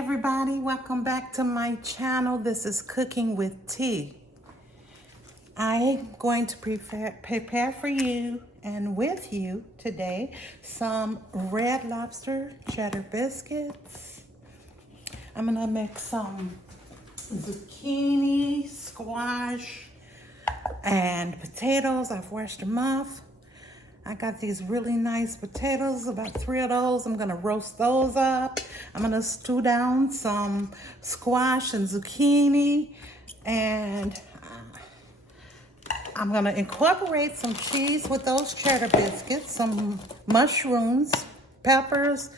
everybody, welcome back to my channel. This is Cooking with Tea. I'm going to prepare for you and with you today some red lobster cheddar biscuits. I'm gonna make some zucchini, squash, and potatoes. I've washed them off. I got these really nice potatoes, about 3 of those. I'm gonna roast those up. I'm gonna stew down some squash and zucchini, and I'm gonna incorporate some cheese with those cheddar biscuits, some mushrooms, peppers,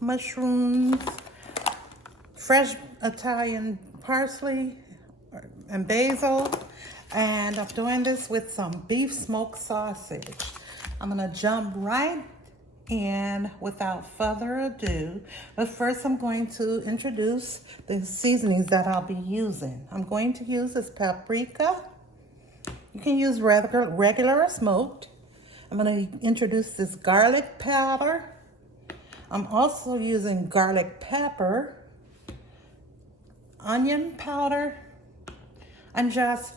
mushrooms, fresh Italian parsley and basil. And I'm doing this with some beef smoked sausage. I'm gonna jump right in without further ado. But first I'm going to introduce the seasonings that I'll be using. I'm going to use this paprika. You can use regular or smoked. I'm gonna introduce this garlic powder. I'm also using garlic pepper, onion powder, and just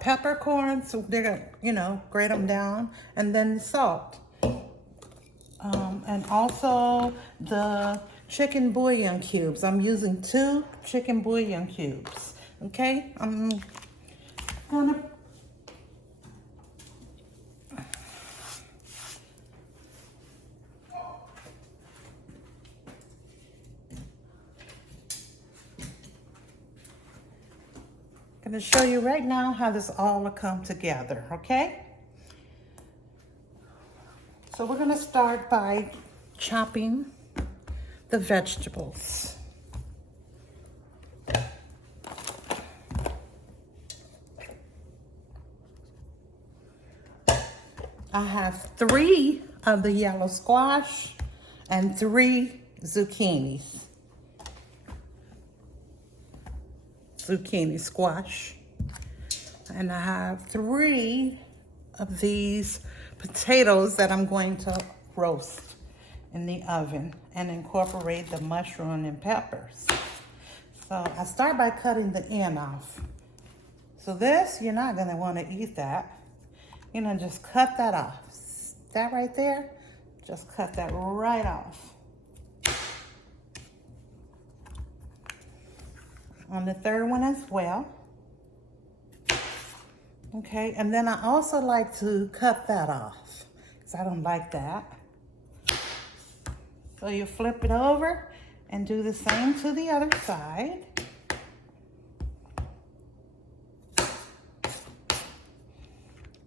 peppercorns, so they're gonna, grate them down, and then salt. And also the chicken bouillon cubes. I'm using 2 chicken bouillon cubes. Okay, I'm gonna show you right now how this all will come together, okay? So we're gonna start by chopping the vegetables. I have 3 of the yellow squash and 3 zucchinis. Zucchini squash, and I have 3 of these potatoes that I'm going to roast in the oven and incorporate the mushroom and peppers. So I start by cutting the end off. So this, you're not going to want to eat that. Just cut that off. That right there, just cut that right off. On the 3rd one as well. Okay, and then I also like to cut that off because I don't like that. So you flip it over and do the same to the other side.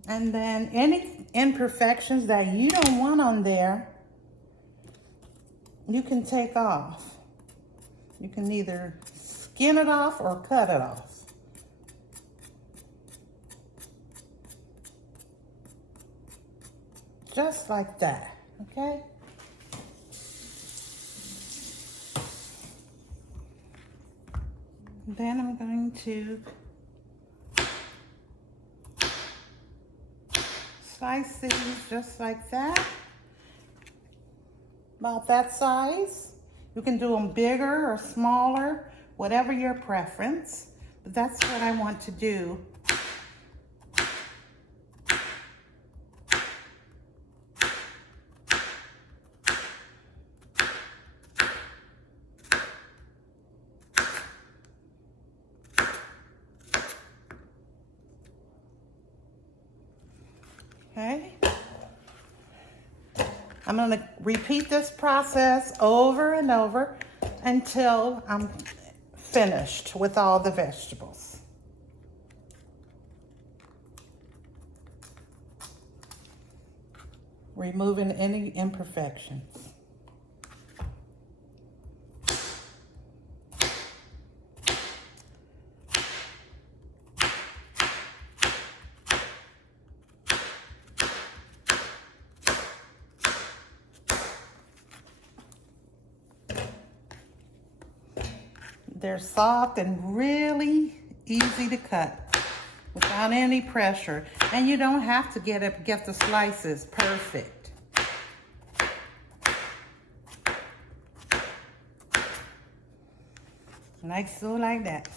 And then any imperfections that you don't want on there, you can take off. You can either skin it off or cut it off. Just like that, okay? Then I'm going to slice these just like that. About that size. You can do them bigger or smaller, whatever your preference, but that's what I want to do. Okay. I'm going to repeat this process over and over until I'm finished with all the vegetables. Removing any imperfections. They're soft and really easy to cut without any pressure. And you don't have to get the slices perfect. Like so, like that.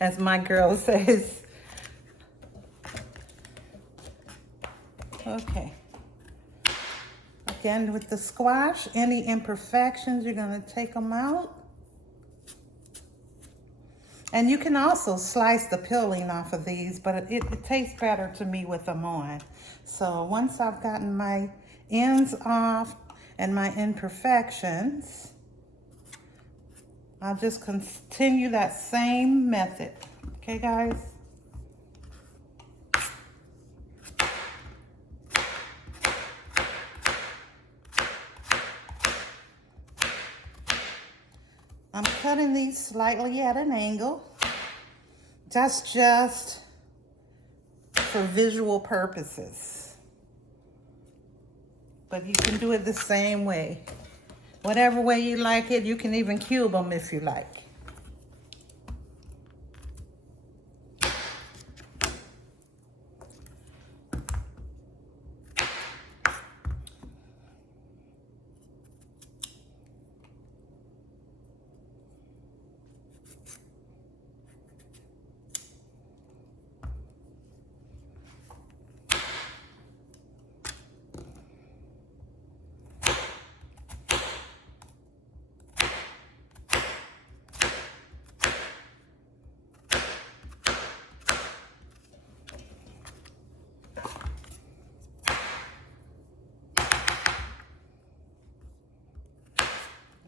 As my girl says. Okay. Again, with the squash, any imperfections, you're gonna take them out. And you can also slice the peeling off of these, but it tastes better to me with them on. So once I've gotten my ends off and my imperfections, I'll just continue that same method. Okay, guys? I'm cutting these slightly at an angle. That's just for visual purposes. But you can do it the same way. Whatever way you like it, you can even cube them if you like.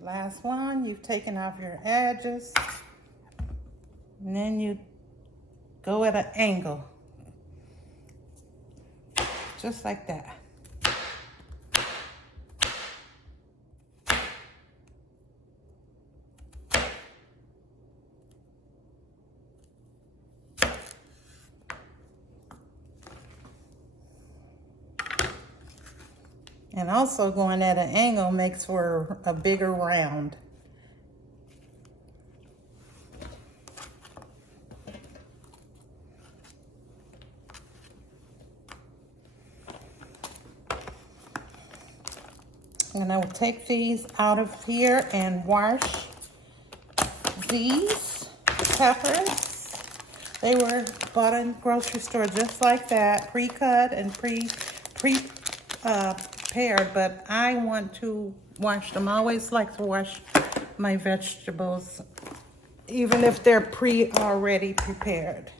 Last one, you've taken off your edges, and then you go at an angle, just like that. And also going at an angle makes for a bigger round. And I will take these out of here and wash these peppers. They were bought in the grocery store just like that, pre-cut and prepared, but I want to wash them. I always like to wash my vegetables, even if they're already prepared.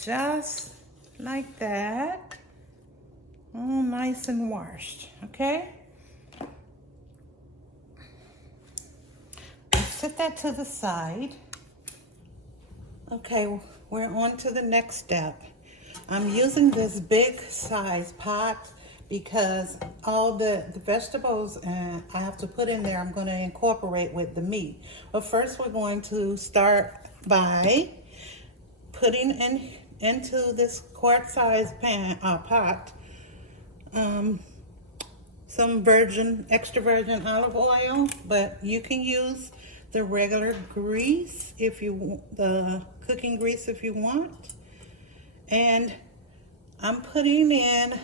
Just like that. All nice and washed, okay? Set that to the side. Okay, we're on to the next step. I'm using this big size pot because all the vegetables I have to put in there, I'm going to incorporate with the meat. But first we're going to start by putting into this quart size pot some extra virgin olive oil, but you can use the regular grease if you the cooking grease if you want. And I'm putting in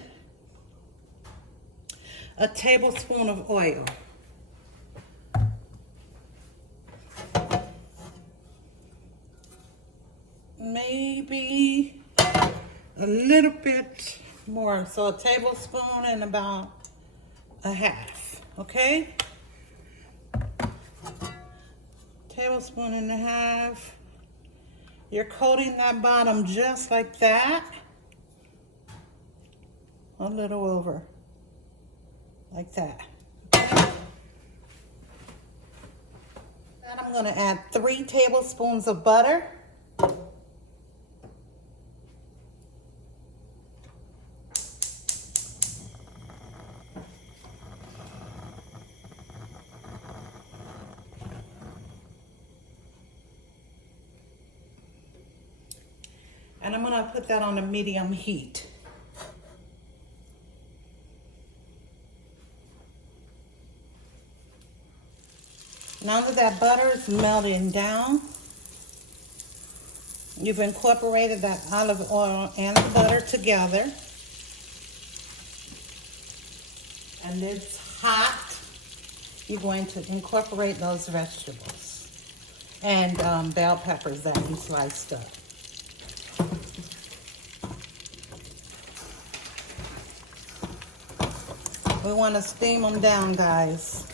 a tablespoon of oil. Maybe a little bit more, so a tablespoon and about a half, okay? Tablespoon and a half. You're coating that bottom just like that. A little over, like that. Okay? Then I'm gonna add 3 tablespoons of butter. And I'm gonna put that on a medium heat. Now that butter is melting down, You've incorporated that olive oil and the butter together. And it's hot. You're going to incorporate those vegetables and bell peppers that you sliced up. We want to steam them down, guys.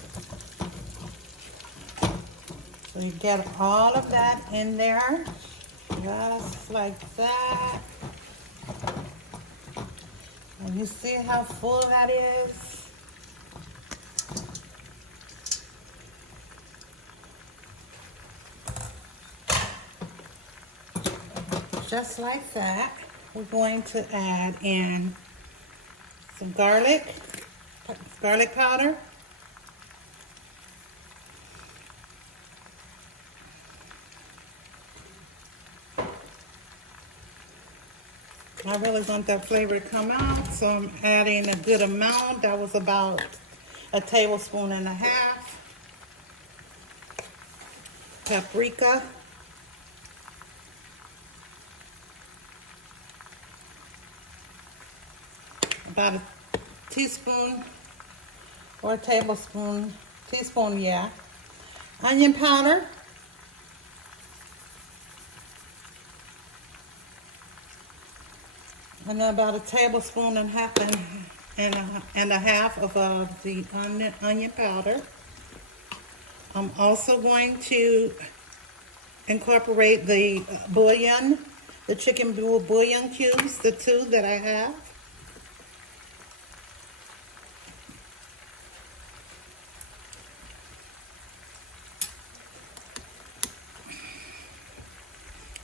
So you get all of that in there, just like that. And you see how full that is? Just like that. We're going to add in some garlic powder. I really want that flavor to come out, so I'm adding a good amount. That was about a tablespoon and a half. Paprika. About a teaspoon or a tablespoon, teaspoon, yeah. Onion powder. And then about a tablespoon and a half of the onion powder. I'm also going to incorporate the bouillon, the chicken bouillon cubes, the 2 that I have.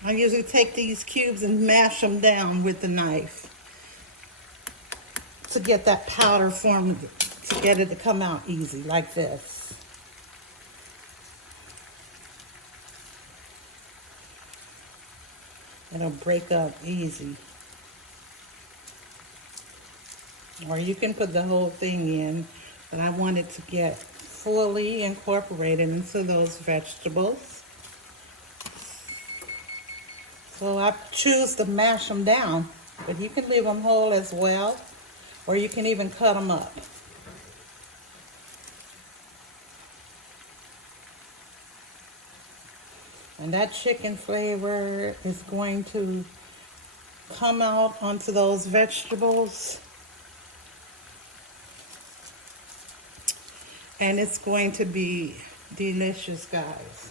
I usually take these cubes and mash them down with the knife to get that powder formed, to get it to come out easy, like this. It'll break up easy. Or you can put the whole thing in, but I want it to get fully incorporated into those vegetables. So I choose to mash them down, but you can leave them whole as well, or you can even cut them up. And that chicken flavor is going to come out onto those vegetables. And it's going to be delicious, guys.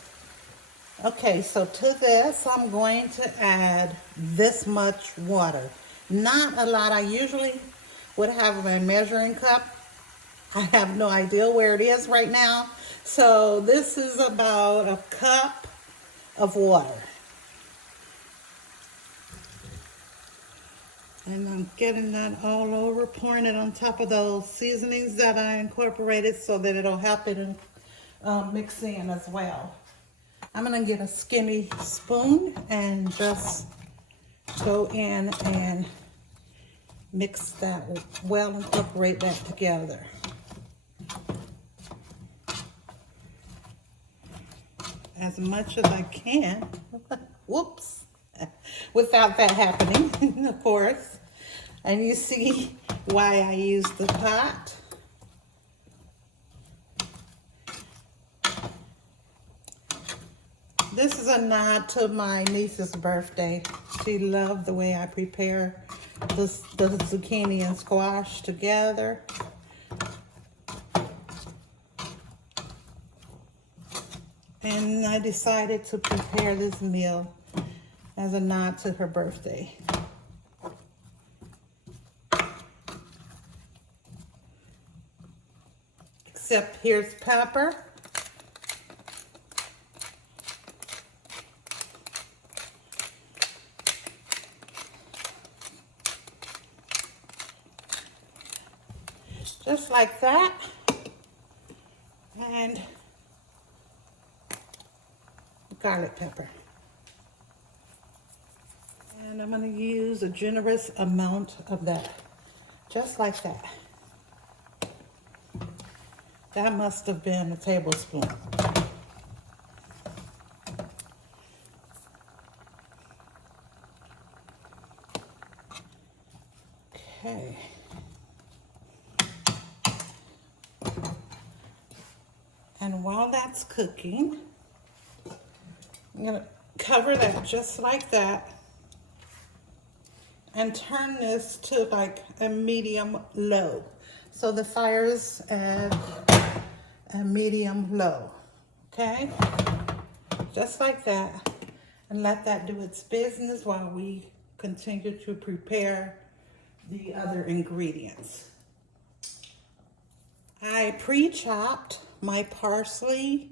Okay, so to this, I'm going to add this much water. Not a lot. I usually would have a measuring cup. I have no idea where it is right now. So this is about a cup of water. And I'm getting that all over, pouring it on top of those seasonings that I incorporated so that it'll help it mix in as well. I'm gonna get a skinny spoon and just go in and mix that well, incorporate that together. As much as I can. Whoops. Without that happening, of course. And you see why I use the pot. This is a nod to my niece's birthday. She loved the way I prepare the zucchini and squash together. And I decided to prepare this meal as a nod to her birthday. Except here's pepper. Just like that. And garlic pepper. And I'm going to use a generous amount of that. Just like that. That must have been a tablespoon. And while that's cooking, I'm gonna cover that just like that and turn this to like a medium low. So the fire's at a medium low, okay? Just like that. And let that do its business while we continue to prepare the other ingredients. I pre-chopped my parsley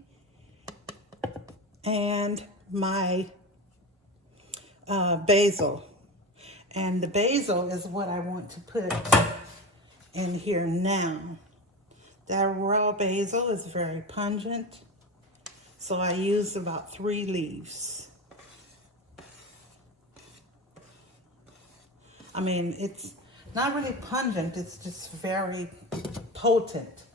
and my basil. And the basil is what I want to put in here now. That raw basil is very pungent, so I used about 3 leaves. I mean, it's not really pungent, it's just very potent.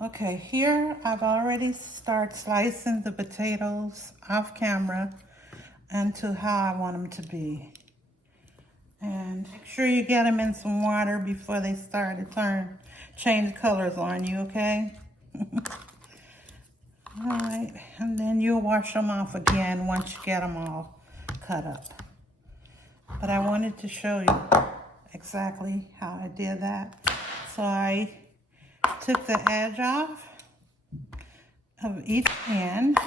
Okay, here I've already started slicing the potatoes off camera into how I want them to be. And make sure you get them in some water before they start to change colors on you, okay? All right, and then you'll wash them off again once you get them all cut up. But I wanted to show you exactly how I did that. So I took the edge off of each end,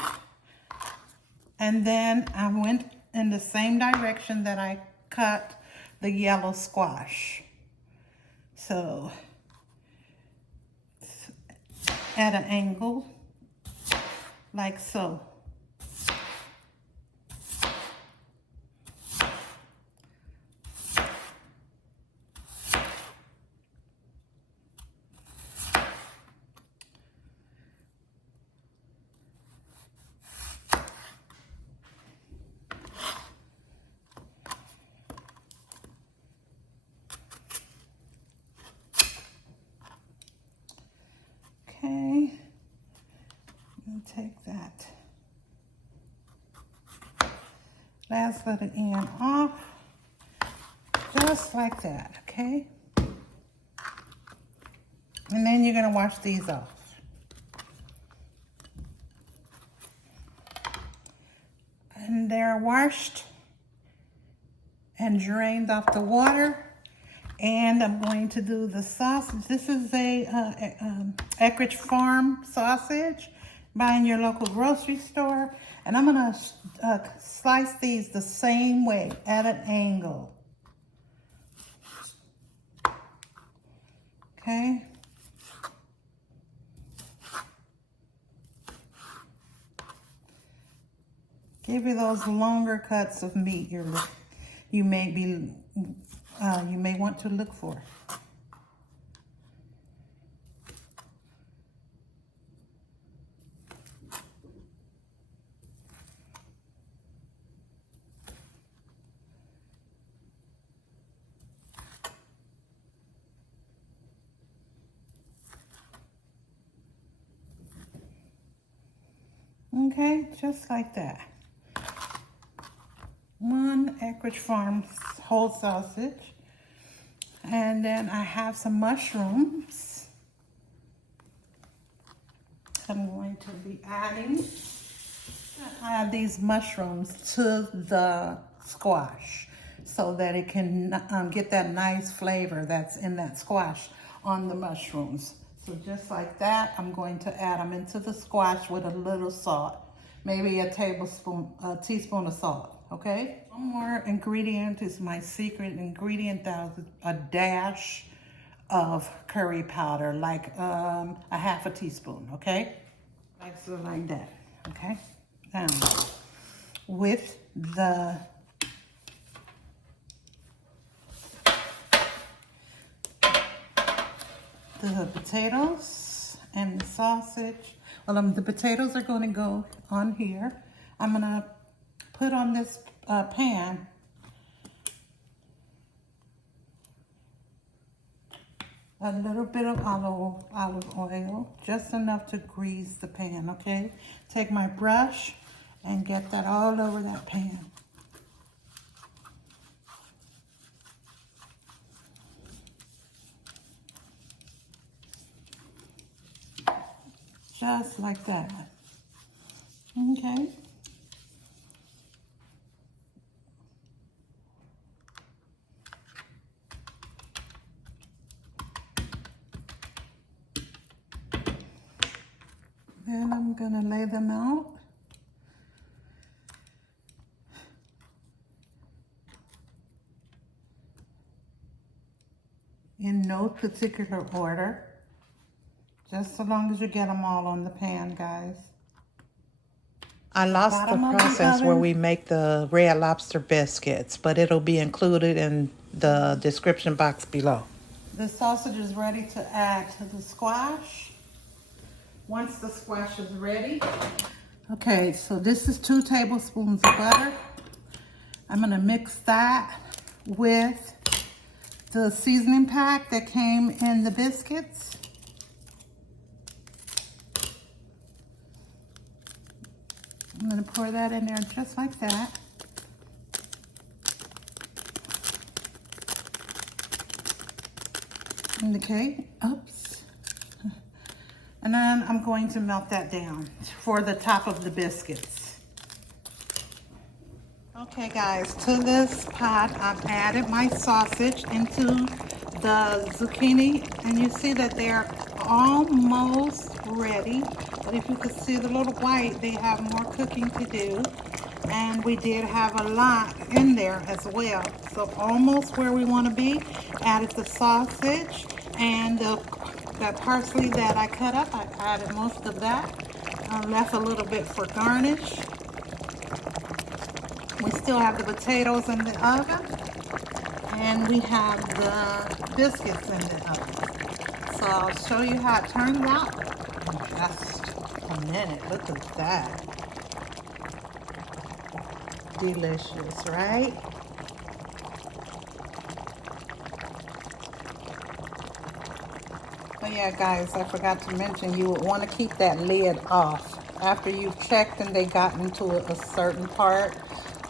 and then I went in the same direction that I cut the yellow squash. So at an angle, like so. Okay, and take that last little end off, just like that, okay? And then you're gonna wash these off. And they're washed and drained off the water. And I'm going to do the sausage. This is a Eckrich Farm sausage, buy in your local grocery store. And I'm gonna slice these the same way, at an angle. Okay? Give you those longer cuts of meat you may want to look for. Okay, just like that. One Eckrich Farm whole sausage. And then I have some mushrooms. I'm going to be adding these mushrooms to the squash so that it can get that nice flavor that's in that squash on the mushrooms. So just like that, I'm going to add them into the squash with a little salt, maybe a teaspoon of salt, okay? One more ingredient is my secret ingredient, that is a dash of curry powder, like a half a teaspoon, okay? Like that, okay? Now, with the potatoes and the sausage. Well, the potatoes are going to go on here. I'm going to put on this pan a little bit of olive oil, just enough to grease the pan, okay? Take my brush and get that all over that pan. Just like that. Okay. Then I'm gonna lay them out. In no particular order. Just so long as you get them all on the pan, guys. I lost the process where we make the Red Lobster biscuits, but it'll be included in the description box below. The sausage is ready to add to the squash. Once the squash is ready, okay, so this is 2 tablespoons of butter. I'm gonna mix that with the seasoning pack that came in the biscuits. I'm gonna pour that in there just like that. Okay, oops. And then I'm going to melt that down for the top of the biscuits. Okay guys, to this pot I've added my sausage into the zucchini, and you see that they're almost ready. But if you could see the little white, they have more cooking to do. And we did have a lot in there as well. So almost where we want to be. Added the sausage and that parsley that I cut up. I added most of that. I left a little bit for garnish. We still have the potatoes in the oven. And we have the biscuits in the oven. So I'll show you how it turns out in just a minute. Look at that. Delicious, right? But yeah, guys, I forgot to mention you would want to keep that lid off. After you've checked and they got into a certain part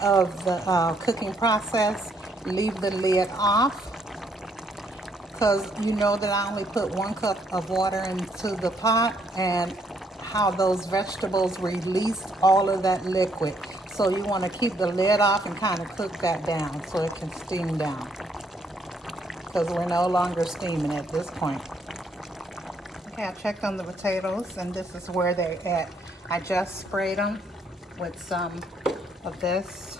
of the cooking process, leave the lid off. Because you know that I only put 1 cup of water into the pot, and how those vegetables released all of that liquid. So you want to keep the lid off and kind of cook that down so it can steam down. Because we're no longer steaming at this point. Okay, I checked on the potatoes, and this is where they're at. I just sprayed them with some of this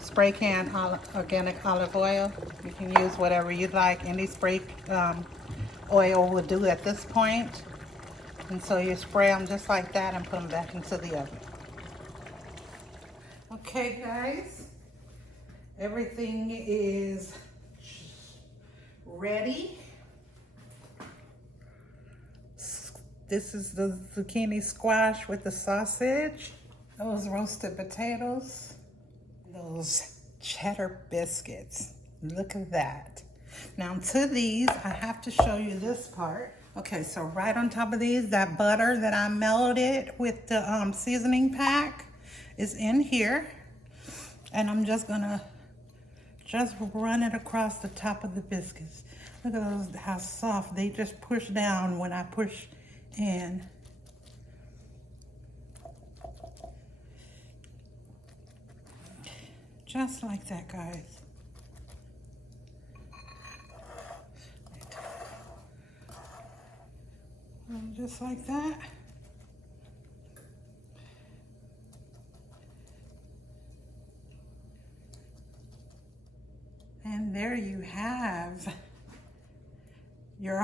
spray can organic olive oil. You can use whatever you like. Any spray oil will do at this point. And so you spray them just like that and put them back into the oven. Okay, guys, everything is ready. This is the zucchini squash with the sausage, those roasted potatoes, those cheddar biscuits. Look at that. Now to these, I have to show you this part. Okay, so right on top of these, that butter that I melted with the seasoning pack is in here. And I'm just gonna run it across the top of the biscuits. Look at those, how soft. They just push down when I push in. Just like that, guys. And just like that. And there you have your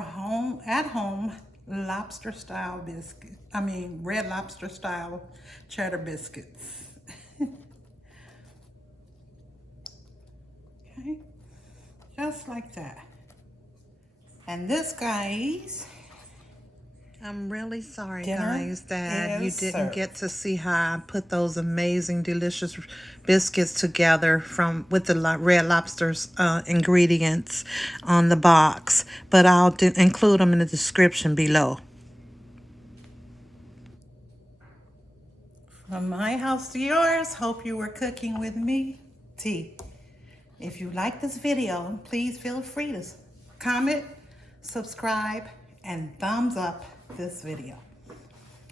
at-home lobster style biscuit. I mean, Red Lobster style cheddar biscuits. Okay, just like that. And this, guys, I'm really sorry, guys, that you didn't get to see how I put those amazing, delicious biscuits together with the Red Lobster's ingredients on the box. But I'll include them in the description below. From my house to yours, hope you were cooking with me, T. If you like this video, please feel free to comment, subscribe, and thumbs up this video.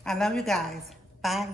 I love you guys. Bye.